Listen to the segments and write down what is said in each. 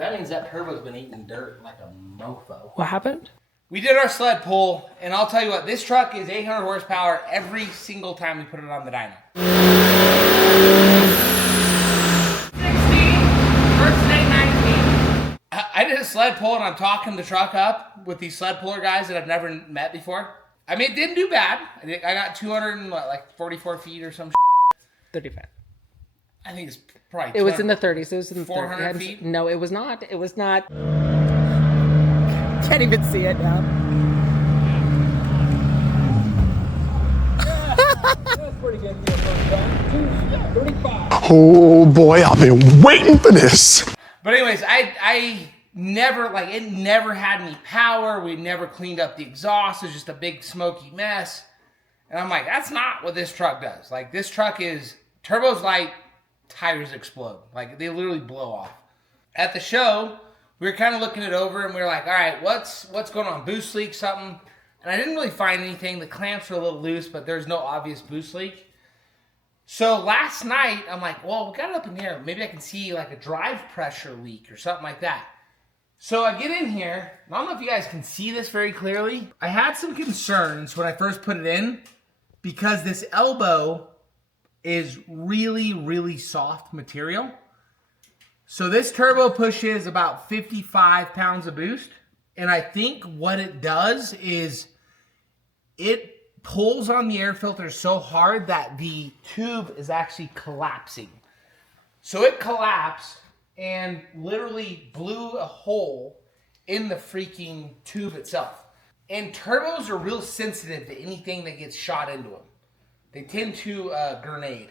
That means that turbo's been eating dirt like a mofo. What happened? We did our sled pull, and I'll tell you what, this truck is 800 horsepower every single time we put it on the dyno. 16 versus 819. I did a sled pull, and I'm talking the truck up with these sled puller guys that I've never met before. I mean, it didn't do bad. I got 244 feet or some 35. I think it's probably It was in the 30s. It was in the 400 30s. feet? No, it was not. It was not. Can't even see it now. That's pretty good. 35. Oh boy, I've been waiting for this. But anyways, I never, like, it never had any power. We never cleaned up the exhaust. It was just a big smoky mess. And I'm like, that's not what this truck does. Like, this truck is, turbos light, tires explode. Like, they literally blow off. At the show, we were kind of looking it over, and we were like, all right, what's going on? Boost leak, something? And I didn't really find anything. The clamps were a little loose, but there's no obvious boost leak. So last night, I'm like, well, we got it up in here. Maybe I can see like a drive pressure leak or something like that. So I get in here. I don't know if you guys can see this very clearly. I had some concerns when I first put it in because this elbow is really, really soft material. So this turbo pushes about 55 pounds of boost. And I think what it does is it pulls on the air filter so hard that the tube is actually collapsing. So it collapsed and literally blew a hole in the freaking tube itself. And turbos are real sensitive to anything that gets shot into them. They tend to grenade.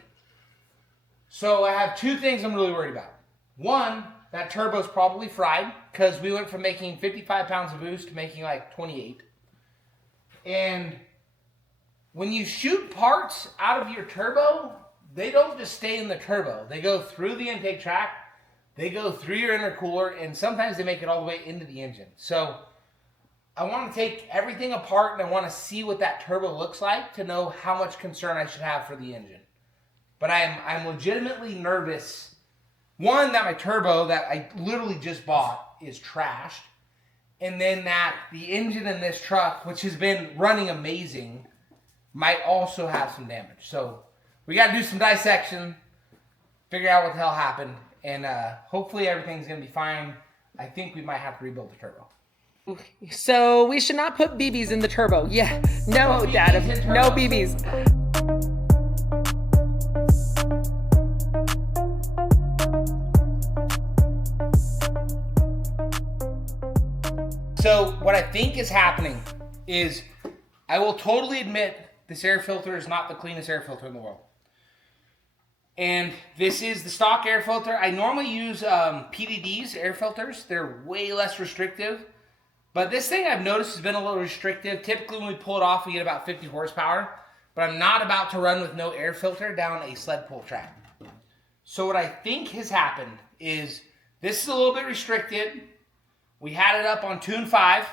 So I have two things I'm really worried about. One, that turbo's probably fried because we went from making 55 pounds of boost to making like 28. And when you shoot parts out of your turbo, they don't just stay in the turbo. They go through the intake tract, they go through your intercooler, and sometimes they make it all the way into the engine. So I want to take everything apart and I want to see what that turbo looks like to know how much concern I should have for the engine. But I'm legitimately nervous. One, that my turbo that I literally just bought is trashed. And then that the engine in this truck, which has been running amazing, might also have some damage. So we got to do some dissection, figure out what the hell happened, and hopefully everything's going to be fine. I think we might have to rebuild the turbo. So we should not put BBs in the turbo. Yeah. No, Dad. No BBs. So what I think is happening is I will totally admit this air filter is not the cleanest air filter in the world. And this is the stock air filter. I normally use PDD's air filters. They're way less restrictive. But this thing I've noticed has been a little restrictive. Typically when we pull it off, we get about 50 horsepower. But I'm not about to run with no air filter down a sled pull track. So what I think has happened is this is a little bit restricted. We had it up on tune 5,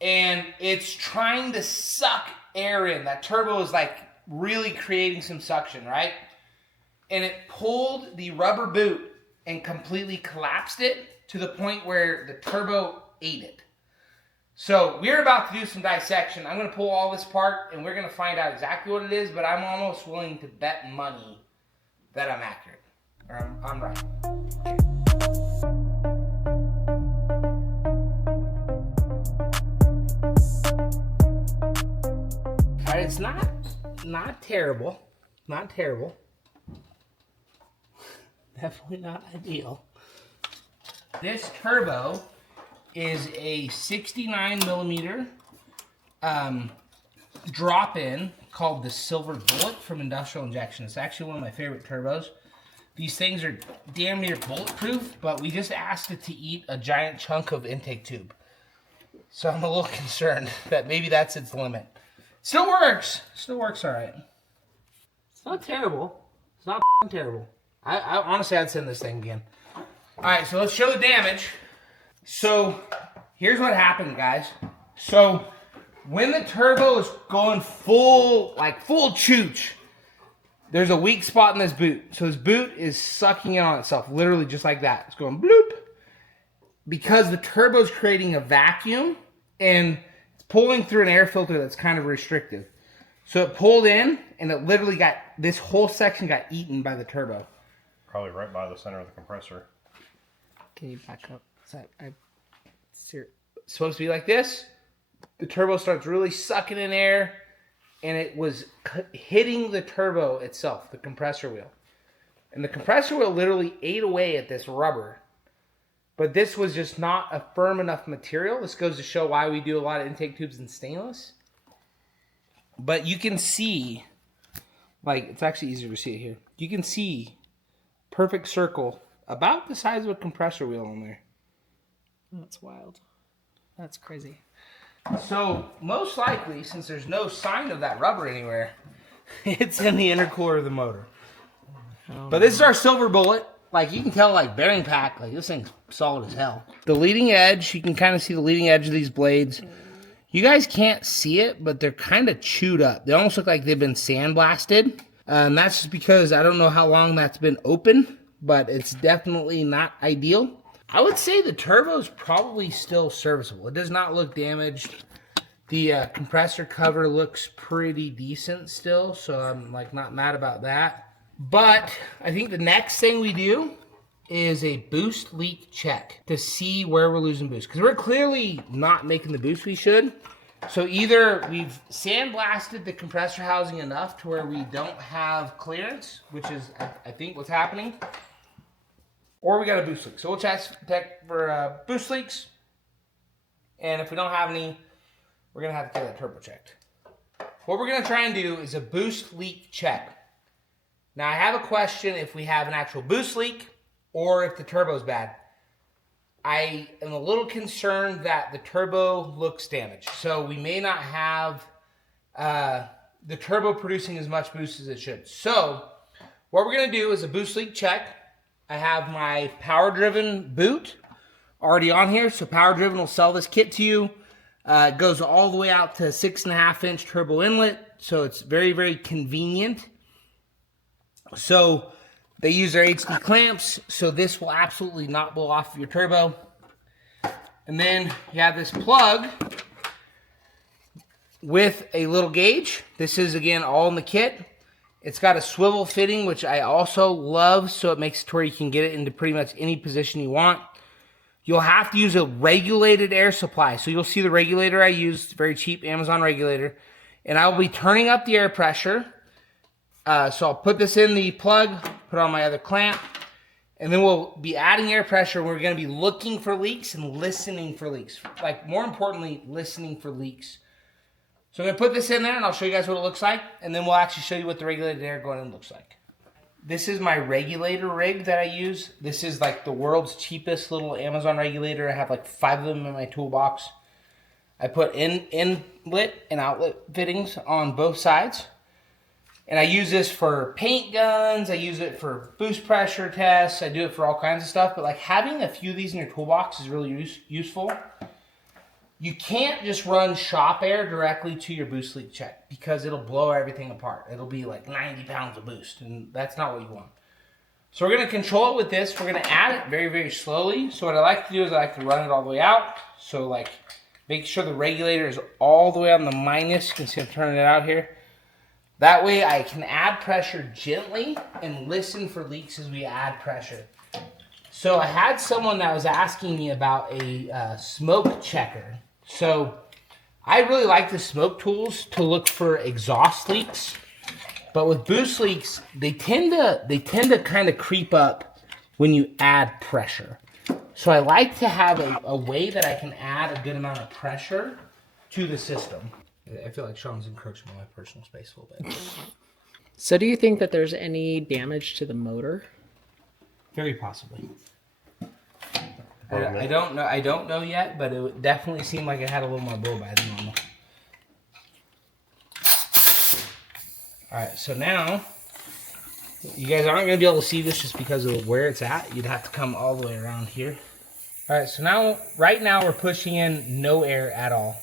and it's trying to suck air in. That turbo is like really creating some suction, right? And it pulled the rubber boot and completely collapsed it to the point where the turbo ate it. So we're about to do some dissection. I'm going to pull all this apart, and we're going to find out exactly what it is, but I'm almost willing to bet money that I'm accurate, or I'm right. It's not terrible. Not terrible. Definitely not ideal. This turbo is a 69 millimeter drop-in called the Silver Bullet from Industrial Injection. It's actually one of my favorite turbos. These things are damn near bulletproof, but we just asked it to eat a giant chunk of intake tube. So I'm a little concerned that maybe that's its limit. Still works. Still works all right. It's not terrible. It's not terrible. I honestly, I'd send this thing again. All right, so let's show the damage. So here's what happened, guys. So when the turbo is going full chooch, there's a weak spot in this boot. So this boot is sucking in on itself, literally just like that. It's going bloop. because the turbo's creating a vacuum and it's pulling through an air filter that's kind of restrictive. So it pulled in and it literally got, this whole section got eaten by the turbo. Probably right by the center of the compressor. Can you back up? It's supposed to be like this. The turbo starts really sucking in air and it was hitting the turbo itself, the compressor wheel. And the compressor wheel literally ate away at this rubber. But this was just not a firm enough material. This goes to show why we do a lot of intake tubes in stainless. But you can see, like, it's actually easier to see it here. You can see perfect circle about the size of a compressor wheel on there. That's wild. That's crazy. So most likely, since there's no sign of that rubber anywhere, it's in the intercooler of the motor. But this is our silver bullet. Like, you can tell, like, bearing pack, like, this thing's solid as hell. The leading edge, you can kind of see the leading edge of these blades. You guys can't see it, but they're kind of chewed up. They almost look like they've been sandblasted. And that's just because I don't know how long that's been open, but it's definitely not ideal. I would say the turbo's probably still serviceable. It does not look damaged. The compressor cover looks pretty decent still, so I'm, like, not mad about that. But I think the next thing we do is a boost leak check to see where we're losing boost. Because we're clearly not making the boost we should. So either we've sandblasted the compressor housing enough to where we don't have clearance, which is, I think, what's happening. Or we got a boost leak. So we'll check for boost leaks. And if we don't have any, we're going to have to get that turbo checked. What we're going to try and do is a boost leak check. Now, I have a question if we have an actual boost leak or if the turbo's bad. I am a little concerned that the turbo looks damaged. So we may not have the turbo producing as much boost as it should. So what we're going to do is a boost leak check. I have my power-driven boot already on here. So power-driven will sell this kit to you. It goes all the way out to 6.5-inch turbo inlet. So it's very, very convenient. So they use their HD clamps, so this will absolutely not blow off of your turbo. And then you have this plug with a little gauge. This is, again, all in the kit. It's got a swivel fitting, which I also love, so it makes it to where you can get it into pretty much any position you want. You'll have to use a regulated air supply. So you'll see the regulator I used, very cheap Amazon regulator. And I will be turning up the air pressure. So I'll put this in the plug, put on my other clamp, and then we'll be adding air pressure. We're going to be looking for leaks and listening for leaks. Like, more importantly, listening for leaks. So I'm going to put this in there, and I'll show you guys what it looks like, and then we'll actually show you what the regulated air going in looks like. This is my regulator rig that I use. This is like the world's cheapest little Amazon regulator. I have like 5 of them in my toolbox. I put inlet and outlet fittings on both sides. And I use this for paint guns, I use it for boost pressure tests, I do it for all kinds of stuff, but like having a few of these in your toolbox is really useful. You can't just run shop air directly to your boost leak check because it'll blow everything apart. It'll be like 90 pounds of boost, and that's not what you want. So we're going to control it with this. We're going to add it very, very slowly. So what I like to do is I like to run it all the way out. So like make sure the regulator is all the way on the minus. You can see I'm turning it out here. That way I can add pressure gently and listen for leaks as we add pressure. So I had someone that was asking me about a smoke checker. So I really like the smoke tools to look for exhaust leaks. But with boost leaks, they tend to kind of creep up when you add pressure. So I like to have a way that I can add a good amount of pressure to the system. I feel like Sean's encroaching on my personal space a little bit. So do you think that there's any damage to the motor? Very possibly. I don't know. I don't know yet, but it definitely seemed like it had a little more blow by than normal. All right, so now you guys aren't going to be able to see this just because of where it's at. You'd have to come all the way around here. All right, so now, right now, we're pushing in no air at all.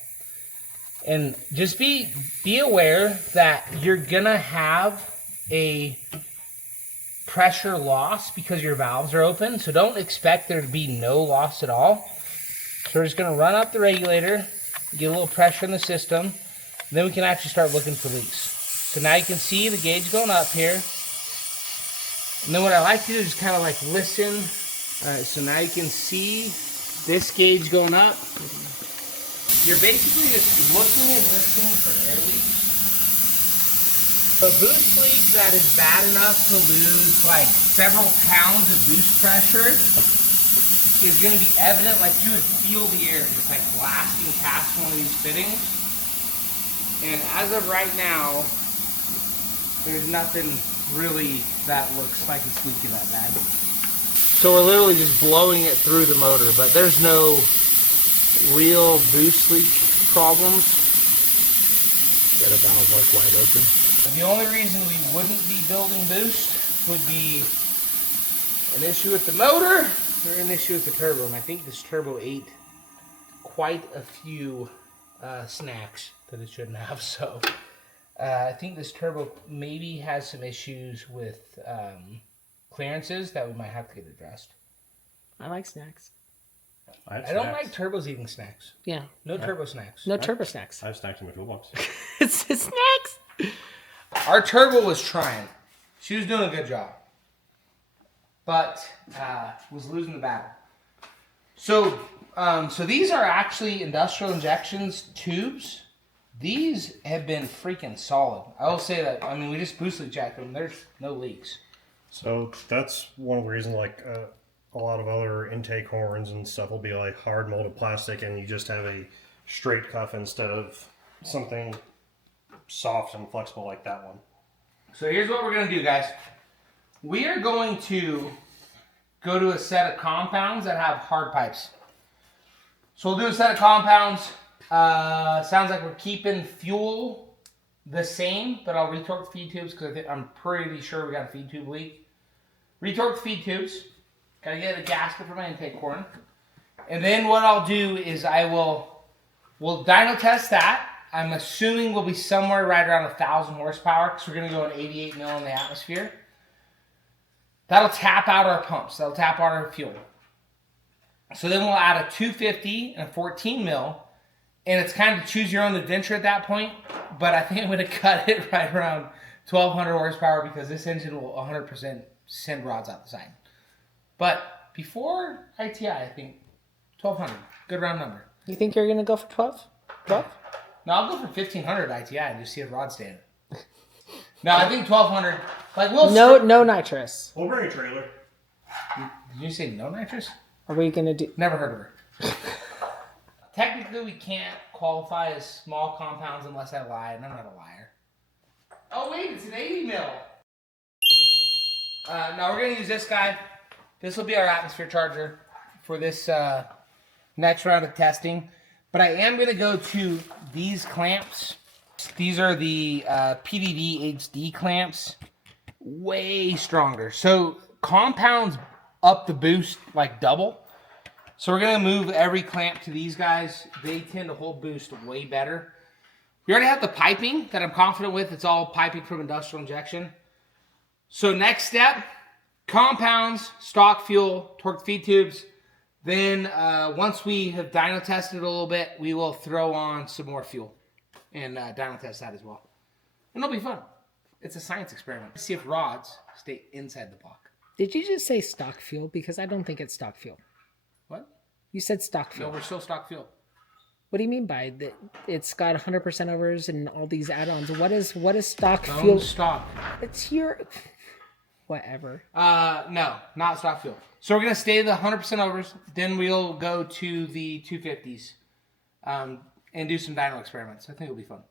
And just be aware that you're gonna have a pressure loss because your valves are open. So don't expect there to be no loss at all. So we're just going to run up the regulator, get a little pressure in the system, and then we can actually start looking for leaks. So now you can see the gauge going up here. And then what I like to do is kind of like listen. All right, so now you can see this gauge going up. You're basically just looking and listening for air leaks. A boost leak that is bad enough to lose like several pounds of boost pressure is going to be evident, like you would feel the air just like blasting past one of these fittings. And as of right now, there's nothing really that looks like it's leaking that bad. So we're literally just blowing it through the motor, but there's no real boost leak problems. Got a valve like wide open. The only reason we wouldn't be building boost would be an issue with the motor or an issue with the turbo. And I think this turbo ate quite a few snacks that it shouldn't have. So I think this turbo maybe has some issues with clearances that we might have to get addressed. I like snacks. I don't like turbos eating snacks. Yeah. No turbo snacks. No turbo snacks. I have snacks in my toolbox. It's snacks. Our turbo was trying. She was doing a good job. But was losing the battle. So these are actually industrial injections tubes. These have been freaking solid. I will say that. I mean, we just boost leak jacked them. There's no leaks. So that's one of the reasons, like a lot of other intake horns and stuff will be like hard molded plastic, and you just have a straight cuff instead of something soft and flexible like that one. So here's what we're going to do, guys. We are going to go to a set of compounds that have hard pipes. So we'll do a set of compounds. Sounds like we're keeping fuel the same, but I'll retorque the feed tubes because I'm pretty sure we got a feed tube leak. Retorque the feed tubes. Gotta get a gasket for my intake horn. And then what I'll do is we'll dyno test that. I'm assuming we'll be somewhere right around 1,000 horsepower because we're gonna go in 88 mil in the atmosphere. That'll tap out our pumps. That'll tap out our fuel. So then we'll add a 250 and a 14 mil. And it's kind of choose your own adventure at that point. But I think I'm going to cut it right around 1,200 horsepower because this engine will 100% send rods out the side. But before ITI, I think 1,200. Good round number. You think you're going to go for 12? 12? No, I'll go for 1,500 ITI and just see if rods stand. No, I think 1,200. Like No nitrous. We'll bring a trailer. Did you say no nitrous? Are we going to do... Never heard of her. Technically, we can't qualify as small compounds unless I lie, and I'm not a liar. Oh, wait, it's an 80 mil. Now, we're going to use this guy. This will be our atmosphere charger for this next round of testing. But I am going to go to these clamps. These are the PDD HD clamps. Way stronger. So, compounds up the boost like double. So we're going to move every clamp to these guys. They tend to hold boost way better. We already have the piping that I'm confident with. It's all piping from industrial injection. So next step, compounds, stock fuel, torque feed tubes. Then once we have dyno tested it a little bit, we will throw on some more fuel and dyno test that as well. And it'll be fun. It's a science experiment. See if rods stay inside the block. Did you just say stock fuel? Because I don't think it's stock fuel. What? You said stock fuel. No, we're still stock fuel. What do you mean by that? It's got 100% overs and all these add-ons. What is stock Don't fuel? stock. It's your whatever. No, not stock fuel. So we're gonna stay the 100% overs. Then we'll go to the 250s, and do some dyno experiments. I think it'll be fun.